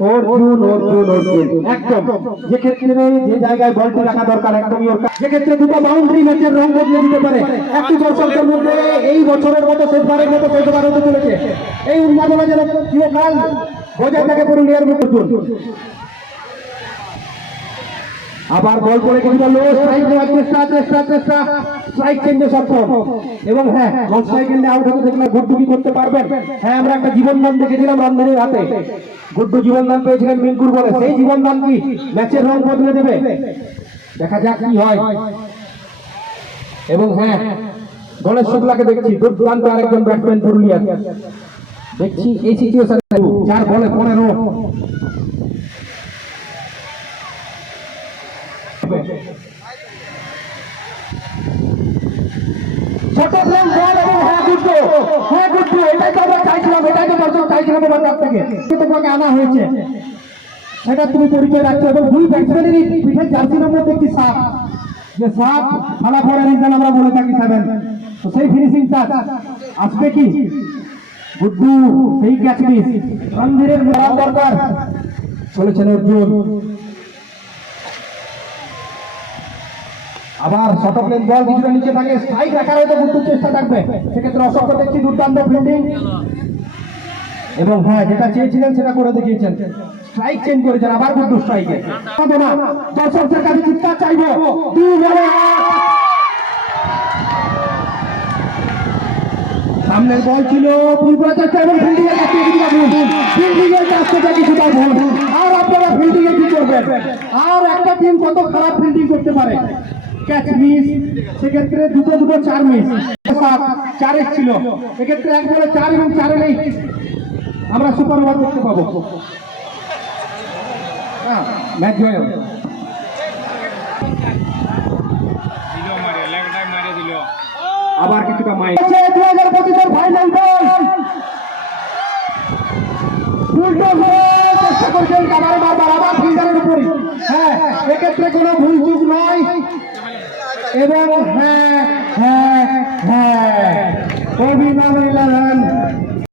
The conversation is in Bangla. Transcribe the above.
অর্জুন অর্জুন অর্জুন একদম যে ক্ষেত্রে যে জায়গায় বলটি রাখা দরকার একদমই ওর যে ক্ষেত্রে দুটো বাউন্ডারি ম্যাচের রং বদলে দিতে পারে একটি দর্শকের মধ্যে এই বছরের মতো শেষবারের মতো শেষবার হতে চলেছে এই উন্মাদনা যেন চিরকাল বজায় থাকে পুরুলিয়ার মতো। আবার বল করে কিছুটা লো স্ট্রাইক নেওয়ার চেষ্টা স্ট্রাইক চেঞ্জে সক্ষম এবং হ্যাঁ নন স্ট্রাইক এন্ডে আউট হতে দেখলে গুড্ডু কি করতে পারবেন। হ্যাঁ আমরা একটা জীবনদান দেখেছিলাম রন্ধনের হাতে, গুড্ডু জীবনদান পেয়েছিলেন মিঙ্কুর বলে, সেই জীবনদান কি ম্যাচের রং বদলে দেবে? দেখা যাক কি হয়। এবং হ্যাঁ গণেশ শুক্লাকে দেখছি দুর্দান্ত আরেকজন ব্যাটসম্যান পুরুলিয়া দেখছি এই সিচুয়েশন 4 বলে 15 ছোট বল এবং হ্যাঁ গুড্ডু এটাই তো আমরা চাইছিলাম, এটাই তো দর্শক চাইছিলাম আমার কাছ থেকে, তোমাকে আনা হয়েছে সেটা তুমি পরিচয় রাখছো। এবং দুই ব্যাটসম্যানেরই পিঠে জার্সি নম্বর দেখছি 7, যে 7 খেলা পরে রিজন আমরা বলে থাকি 7, তো সেই ফিনিশিং টাচ আসবে কি গুড্ডু সেই ক্যাচ মিস রণধীরের মেরার দরকার চলেছেন অর্জুন। আবার শর্ট অফ লেন বল কিছুটা নিচে থাকে, স্ট্রাইক রাখার হয়তো গুড্ডুর চেষ্টা থাকবে, সেক্ষেত্রে অসংখ্য দেখছি দুর্দান্ত ফিল্ডিং এবং হ্যাঁ যেটা চেয়েছিলেন সেটা করে দেখিয়েছেন, স্ট্রাইক চেঞ্জ করেছেন আবার গুড্ডু স্ট্রাইকে। দর্শকদের কাছে চিৎকার চাইবো 2 বলে 8। সামনের বল ছিল ভুল করার চেষ্টা এবং ফিল্ডিং এর কাছে কিছুটা ভুল। আর আপনারা ফিল্ডিং এ কি করবেন? আর একটা টিম কত খারাপ ফিল্ডিং করতে পারে, ক্যাচ মিস, সেক্ষেত্রে দুটো 4 মিস, 4 ছিল, এক্ষেত্রে 1 বলে 4 এবং 4 নেই, আমরা সুপার ওভার করতে পাবো। ম্যাচ জয় হবে। আবার কিছুটা মাইন 2025 ফাইনাল বল উল্টো চেষ্টা করছেন কাবার বারবার আবার ফিল্ডারের উপরই। হ্যাঁ এক্ষেত্রে কোনো ভুল চুক নয় এবং হ্যাঁ অভিনন্দন 11